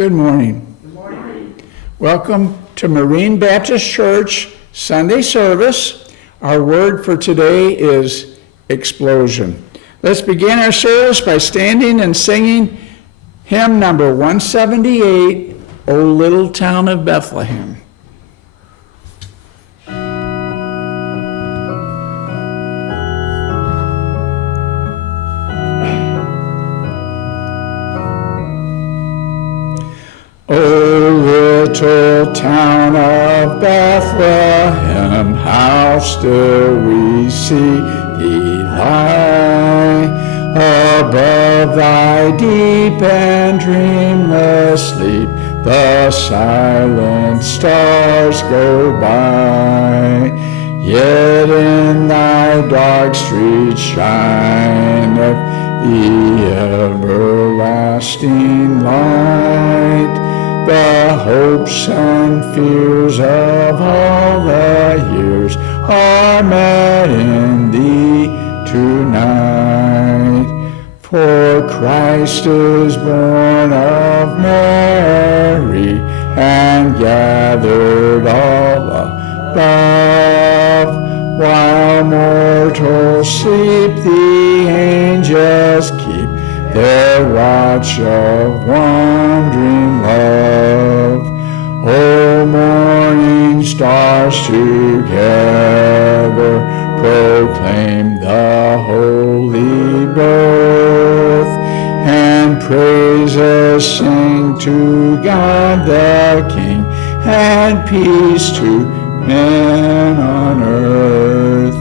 Good morning. Good morning. Welcome to Marine Baptist Church Sunday service. Our word for today is explosion. Let's begin our service by standing and singing hymn number 178, O Little Town of Bethlehem. O little town of Bethlehem, how still we see thee lie. Above thy deep and dreamless sleep, the silent stars go by. Yet in thy dark streets shineth the everlasting light. The hopes and fears of all the years are met in thee tonight. For Christ is born of Mary and gathered all above. While mortals sleep, the angels keep their watch of wondering love. O morning stars together proclaim the holy birth, and praises sing to God the King, and peace to men on earth.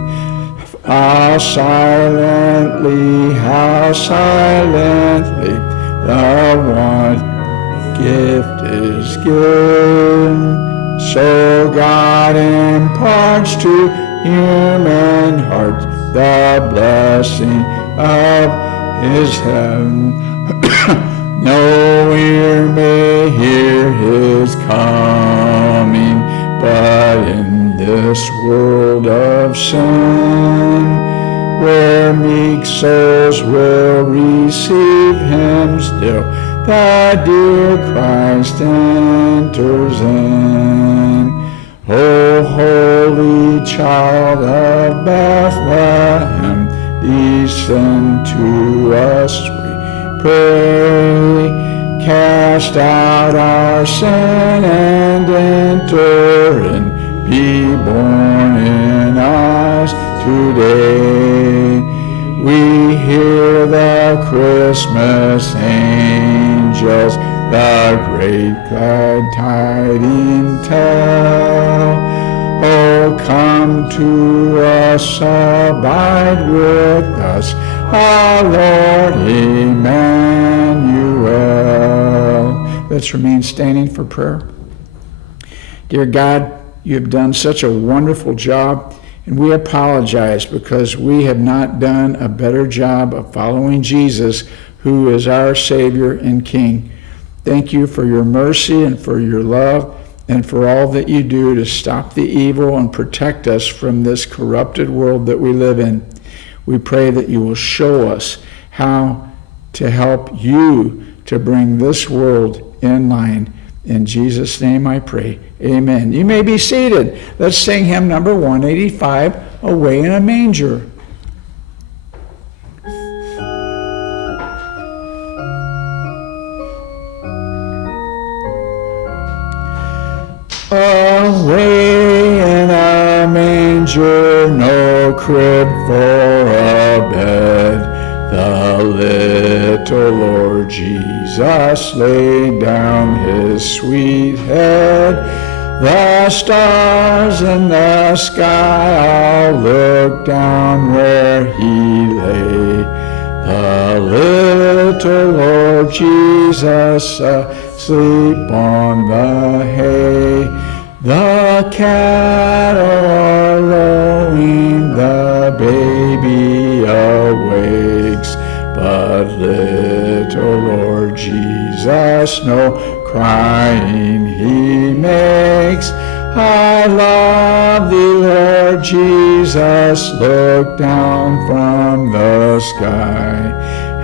How silently, the one gift is given. So God imparts to human hearts the blessing of his heaven. No ear may hear his coming, but in this world of sin, where meek souls will receive him still, the dear Christ enters in. O holy child of Bethlehem, descend to us, we pray. Cast out our sin and enter in. Be born in us today. We hear the Christmas angels the great glad tidings tell. Oh, come to us, abide with us, our Lord Emmanuel. Let's remain standing for prayer. Dear God, you have done such a wonderful job, and we apologize because we have not done a better job of following Jesus, who is our Savior and King. Thank you for your mercy and for your love and for all that you do to stop the evil and protect us from this corrupted world that we live in. We pray that you will show us how to help you to bring this world in line. In Jesus' name I pray. Amen. You may be seated. Let's sing hymn number 185, Away in a Manger. Away in a manger, no crib for a bed, the little Lord Jesus laid down his sweet head. The stars in the sky all looked down where he lay. The little Lord Jesus asleep on the hay. The cattle are lowing, the baby awakes, but little Lord Jesus no crying he makes. I love thee, Lord Jesus, look down from the sky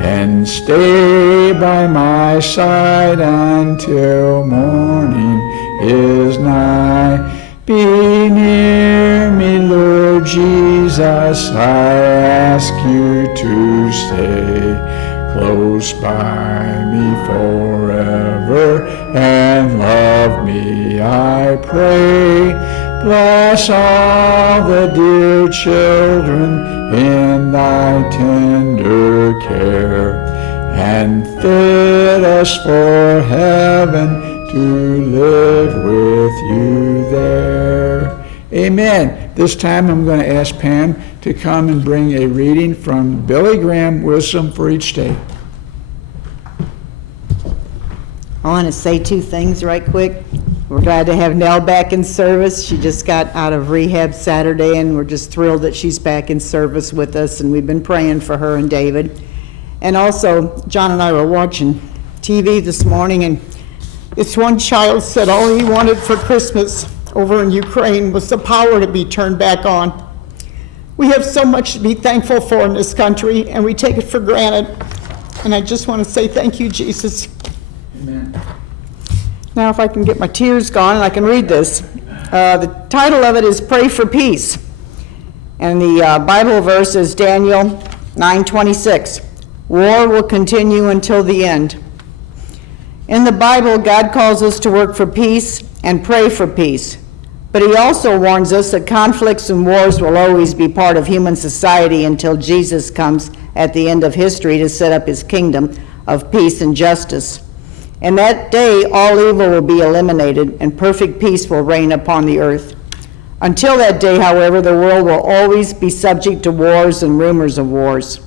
and stay by my side until morning is nigh. Be near me, Lord Jesus, I ask you to stay close by me forever and love me, I pray. Bless all the dear children in thy tender care, and fit us for heaven to live with you there. Amen. This time I'm going to ask Pam to come and bring a reading from Billy Graham, Wisdom for Each Day. I want to say two things right quick. We're glad to have Nell back in service. She just got out of rehab Saturday, and we're just thrilled that she's back in service with us, and we've been praying for her and David. And also, John and I were watching TV this morning, and this one child said all he wanted for Christmas over in Ukraine was the power to be turned back on. We have so much to be thankful for in this country, and we take it for granted. And I just want to say thank you, Jesus. Amen. Now, if I can get my tears gone, I can read this. The title of it is Pray for Peace. And the Bible verse is Daniel 9:26. War will continue until the end. In the Bible, God calls us to work for peace and pray for peace. But he also warns us that conflicts and wars will always be part of human society until Jesus comes at the end of history to set up his kingdom of peace and justice. And that day, all evil will be eliminated and perfect peace will reign upon the earth. Until that day, however, the world will always be subject to wars and rumors of wars.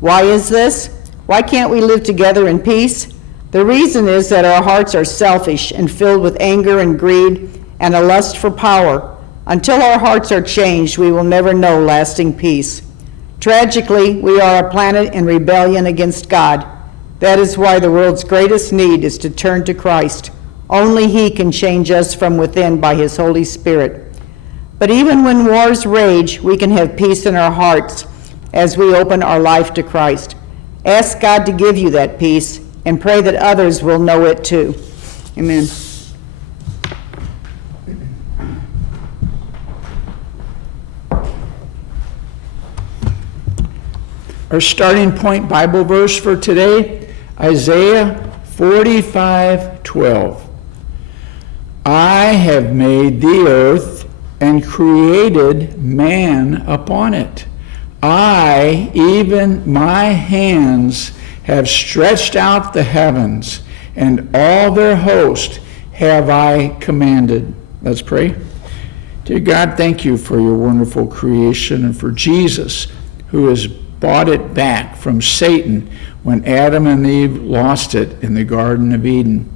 Why is this? Why can't we live together in peace? The reason is that our hearts are selfish and filled with anger and greed and a lust for power. Until our hearts are changed, we will never know lasting peace. Tragically, we are a planet in rebellion against God. That is why the world's greatest need is to turn to Christ. Only he can change us from within by his Holy Spirit. But even when wars rage, we can have peace in our hearts as we open our life to Christ. Ask God to give you that peace and pray that others will know it too. Amen. Our starting point Bible verse for today, Isaiah 45:12. I have made the earth and created man upon it. I, even my hands, have stretched out the heavens, and all their host have I commanded. Let's pray. Dear God, thank you for your wonderful creation and for Jesus, who has bought it back from Satan when Adam and Eve lost it in the Garden of Eden.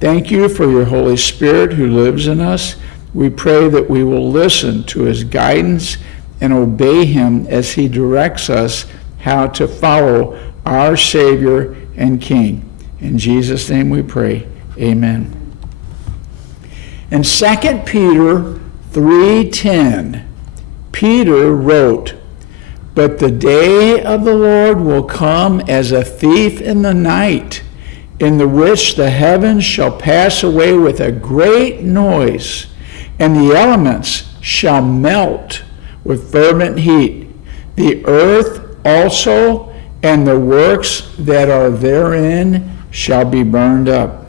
Thank you for your Holy Spirit who lives in us. We pray that we will listen to his guidance and obey him as he directs us how to follow our Savior and King. In Jesus' name we pray. Amen. In 2 Peter 3:10, Peter wrote, "But the day of the Lord will come as a thief in the night, in the which the heavens shall pass away with a great noise, and the elements shall melt with fervent heat. The earth also and the works that are therein shall be burned up."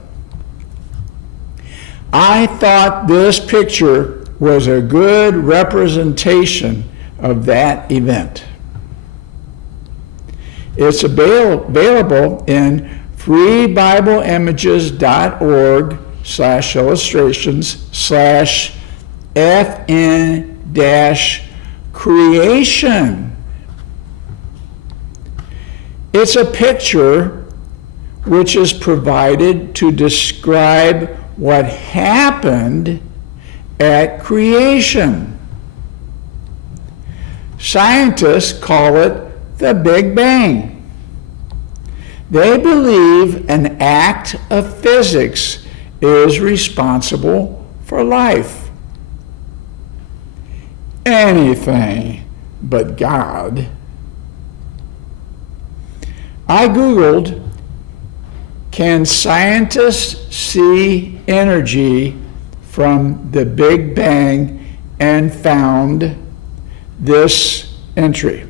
I thought this picture was a good representation of that event. It's available in freebibleimages.org/FN-creation. It's a picture which is provided to describe what happened at creation. Scientists call it the Big Bang. They believe an act of physics is responsible for life. Anything but God. I Googled, can scientists see energy from the Big Bang, and found this entry.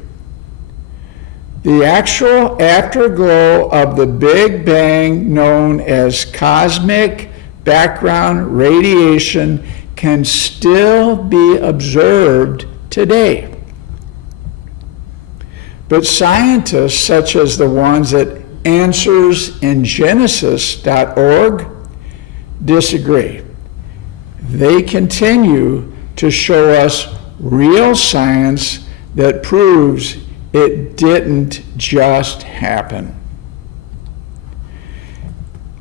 The actual afterglow of the Big Bang, known as cosmic background radiation, can still be observed today. But scientists, such as the ones at AnswersInGenesis.org, disagree. They continue to show us real science that proves it didn't just happen.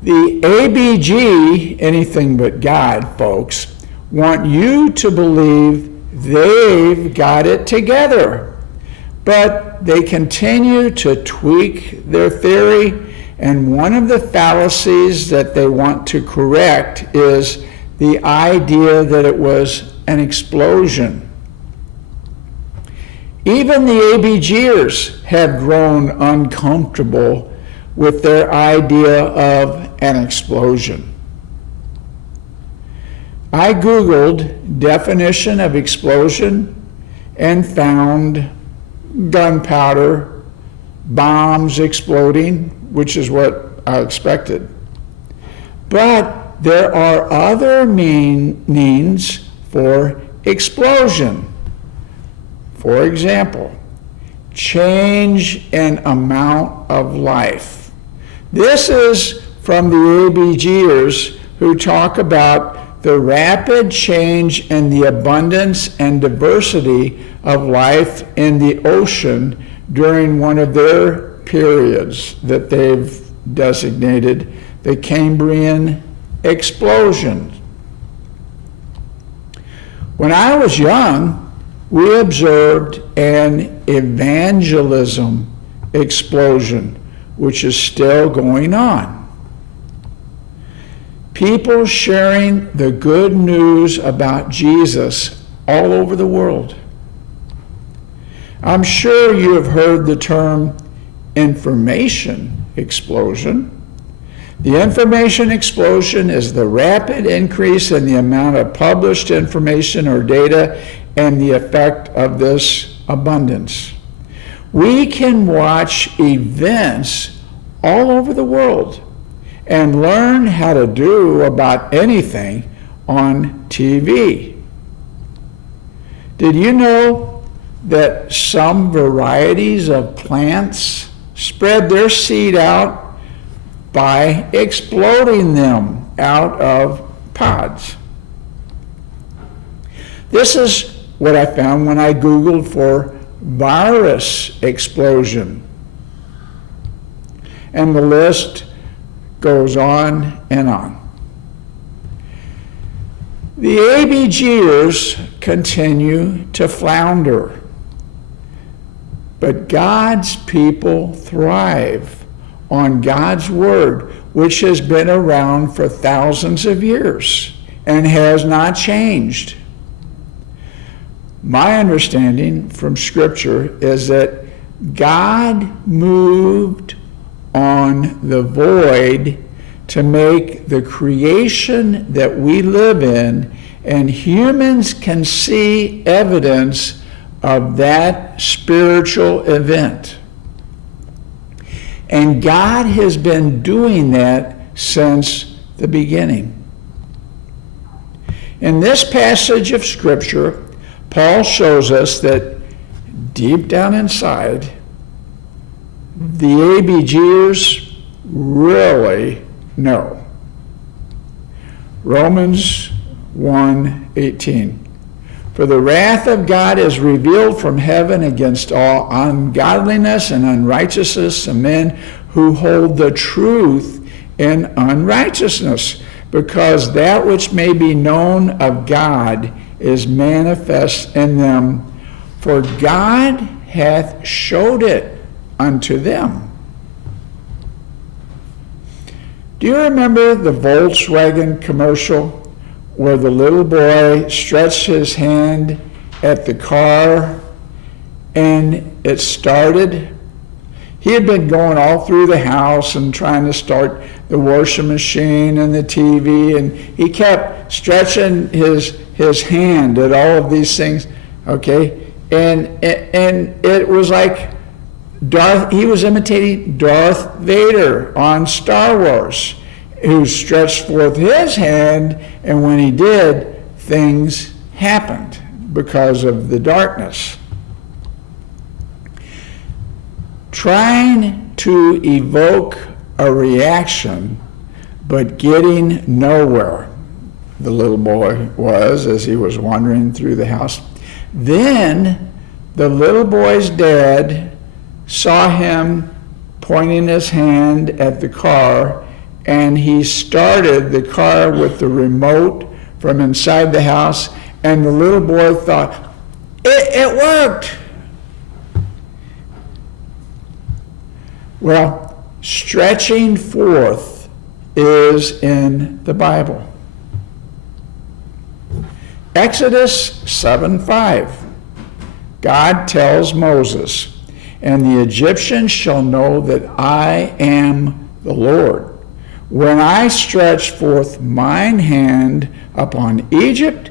The ABG, anything but God, folks, want you to believe they've got it together. But they continue to tweak their theory, and one of the fallacies that they want to correct is the idea that it was an explosion. Even the ABGers have grown uncomfortable with their idea of an explosion. I Googled definition of explosion and found gunpowder, bombs exploding, which is what I expected. But there are other meanings for explosion. For example, change in amount of life. This is from the ABGers, who talk about the rapid change in the abundance and diversity of life in the ocean during one of their periods that they've designated the Cambrian explosion. When I was young, we observed an evangelism explosion, which is still going on. People sharing the good news about Jesus all over the world. I'm sure you have heard the term information explosion. The information explosion is the rapid increase in the amount of published information or data and the effect of this abundance. We can watch events all over the world and learn how to do about anything on TV. Did you know that some varieties of plants spread their seed out by exploding them out of pods? This is what I found when I Googled for virus explosion. And the list goes on and on. The ABGers continue to flounder, but God's people thrive on God's word, which has been around for thousands of years and has not changed. My understanding from Scripture is that God moved on the void to make the creation that we live in, and humans can see evidence of that spiritual event. And God has been doing that since the beginning. In this passage of Scripture, Paul shows us that deep down inside, the ABGers really know. Romans 1:18. For the wrath of God is revealed from heaven against all ungodliness and unrighteousness of men who hold the truth in unrighteousness, because that which may be known of God is manifest in them, for God hath showed it unto them. Do you remember the Volkswagen commercial where the little boy stretched his hand at the car and it started? He had been going all through the house and trying to start the washing machine and the TV, and he kept stretching his hand at all of these things, okay? And it was like he was imitating Darth Vader on Star Wars, who stretched forth his hand, and when he did, things happened because of the darkness. Trying to evoke a reaction, but getting nowhere, the little boy was as he was wandering through the house. Then the little boy's dad saw him pointing his hand at the car, and he started the car with the remote from inside the house, and the little boy thought, it worked. Well, stretching forth is in the Bible. Exodus 7:5. God tells Moses, "And the Egyptians shall know that I am the Lord, when I stretch forth mine hand upon Egypt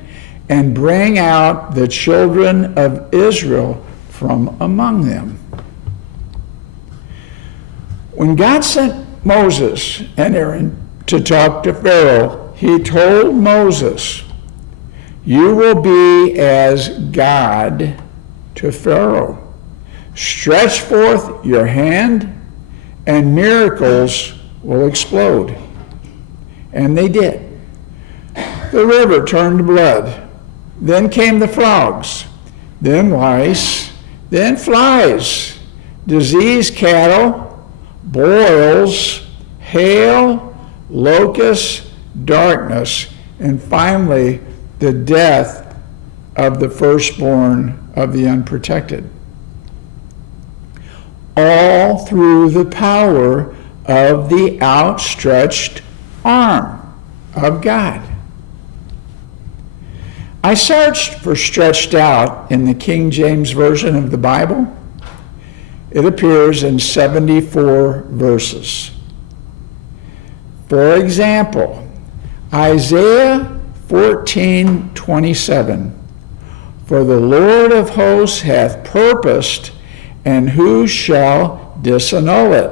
and bring out the children of Israel from among them." When God sent Moses and Aaron to talk to Pharaoh, he told Moses, "You will be as God to Pharaoh. Stretch forth your hand, and miracles will explode." And they did. The river turned blood. Then came the frogs, then lice, then flies, diseased cattle, boils, hail, locusts, darkness, and finally the death of the firstborn of the unprotected. All through the power of the outstretched arm of God. I searched for stretched out in the King James Version of the Bible. It appears in 74 verses. For example, Isaiah 14:27, "For the Lord of hosts hath purposed, and who shall disannul it?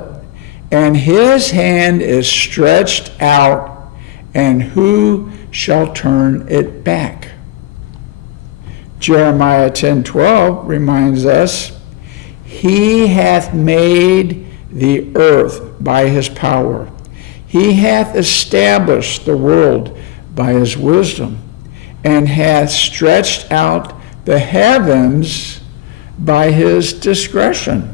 And his hand is stretched out, and who shall turn it back?" Jeremiah 10:12 reminds us, "He hath made the earth by his power. He hath established the world by his wisdom, and hath stretched out the heavens by his discretion."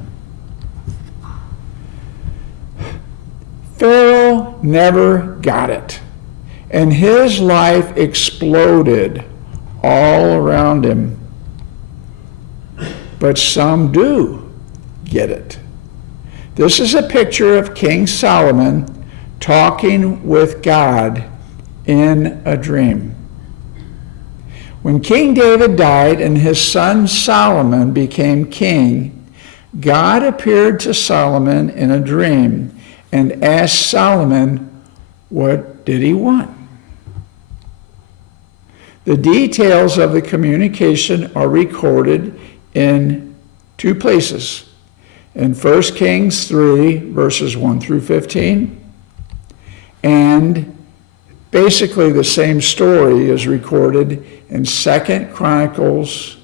Pharaoh never got it, and his life exploded all around him. But some do get it. This is a picture of King Solomon talking with God in a dream. When King David died and his son Solomon became king, God appeared to Solomon in a dream and asked Solomon, what did he want? The details of the communication are recorded in two places. In 1 Kings 3, verses 1 through 15, and basically the same story is recorded in 2 Chronicles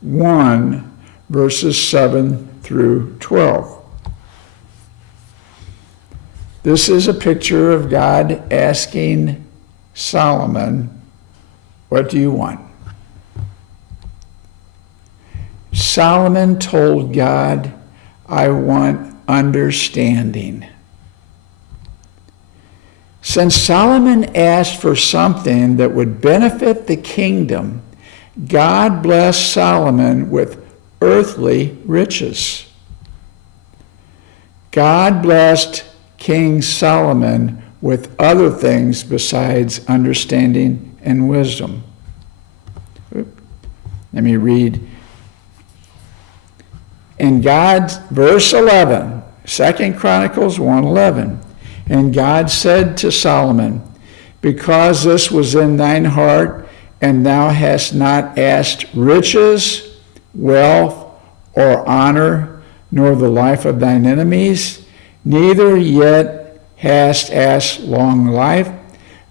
1, verses 7 through 12. This is a picture of God asking Solomon, what do you want? Solomon told God, I want understanding. Since Solomon asked for something that would benefit the kingdom, God blessed Solomon with earthly riches. God blessed King Solomon with other things besides understanding and wisdom. Let me read. In God's, verse 11, 2 Chronicles 1:11. And God said to Solomon, because this was in thine heart, and thou hast not asked riches, wealth, or honor, nor the life of thine enemies, neither yet hast asked long life,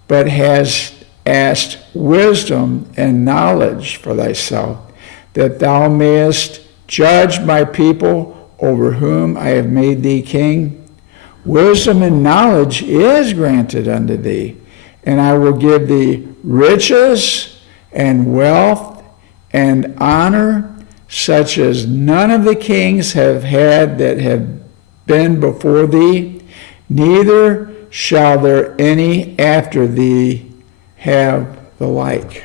but hast asked wisdom and knowledge for thyself, that thou mayest judge my people over whom I have made thee king. Wisdom and knowledge is granted unto thee, and I will give thee riches and wealth and honor, such as none of the kings have had that have been before thee, neither shall there any after thee have the like.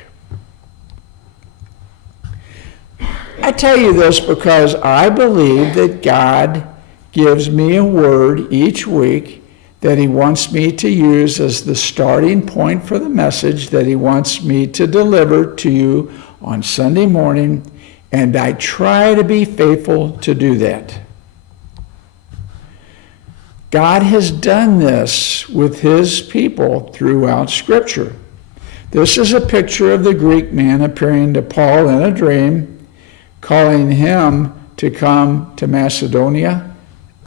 I tell you this because I believe that God gives me a word each week that he wants me to use as the starting point for the message that he wants me to deliver to you on Sunday morning, and I try to be faithful to do that. God has done this with his people throughout Scripture. This is a picture of the Greek man appearing to Paul in a dream, calling him to come to Macedonia,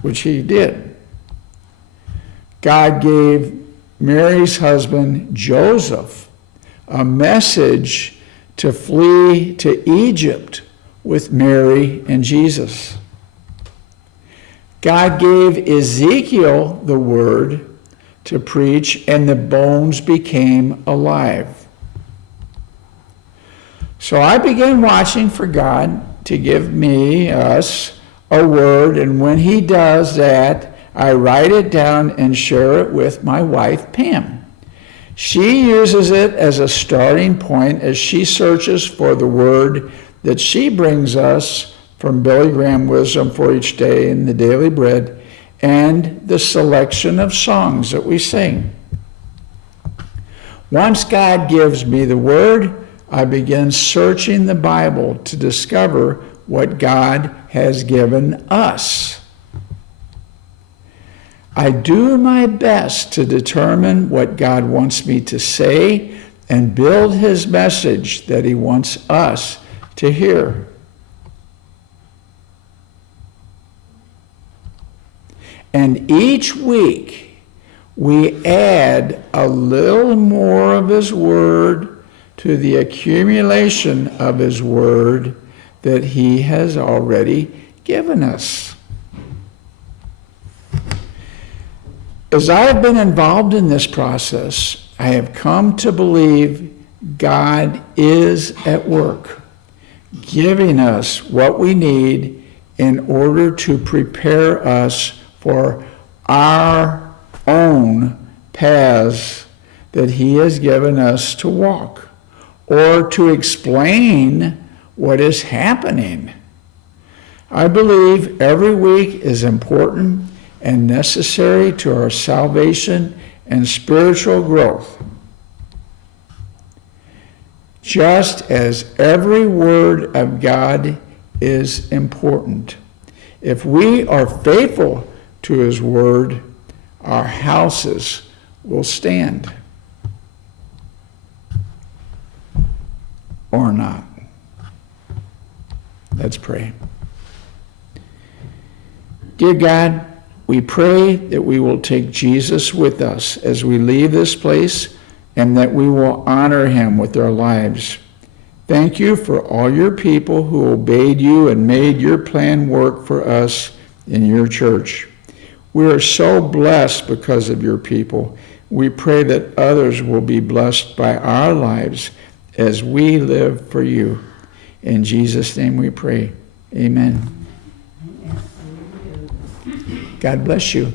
which he did. God gave Mary's husband, Joseph, a message to flee to Egypt with Mary and Jesus. God gave Ezekiel the word to preach, and the bones became alive. So I began watching for God to give us, a word, and when he does that, I write it down and share it with my wife, Pam. She uses it as a starting point as she searches for the word that she brings us from Billy Graham Wisdom for Each Day in the Daily Bread, and the selection of songs that we sing. Once God gives me the word, I begin searching the Bible to discover what God has given us. I do my best to determine what God wants me to say and build his message that he wants us to hear. And each week, we add a little more of his word to the accumulation of his word that he has already given us. As I have been involved in this process, I have come to believe God is at work, giving us what we need in order to prepare us for our own paths that he has given us to walk, or to explain what is happening. I believe every week is important and necessary to our salvation and spiritual growth. Just as every word of God is important. If we are faithful to his word, our houses will stand. Or not. Let's pray. Dear God, we pray that we will take Jesus with us as we leave this place, and that we will honor him with our lives. Thank you for all your people who obeyed you and made your plan work for us in your church. We are so blessed because of your people. We pray that others will be blessed by our lives as we live for you. In Jesus' name we pray. Amen. God bless you.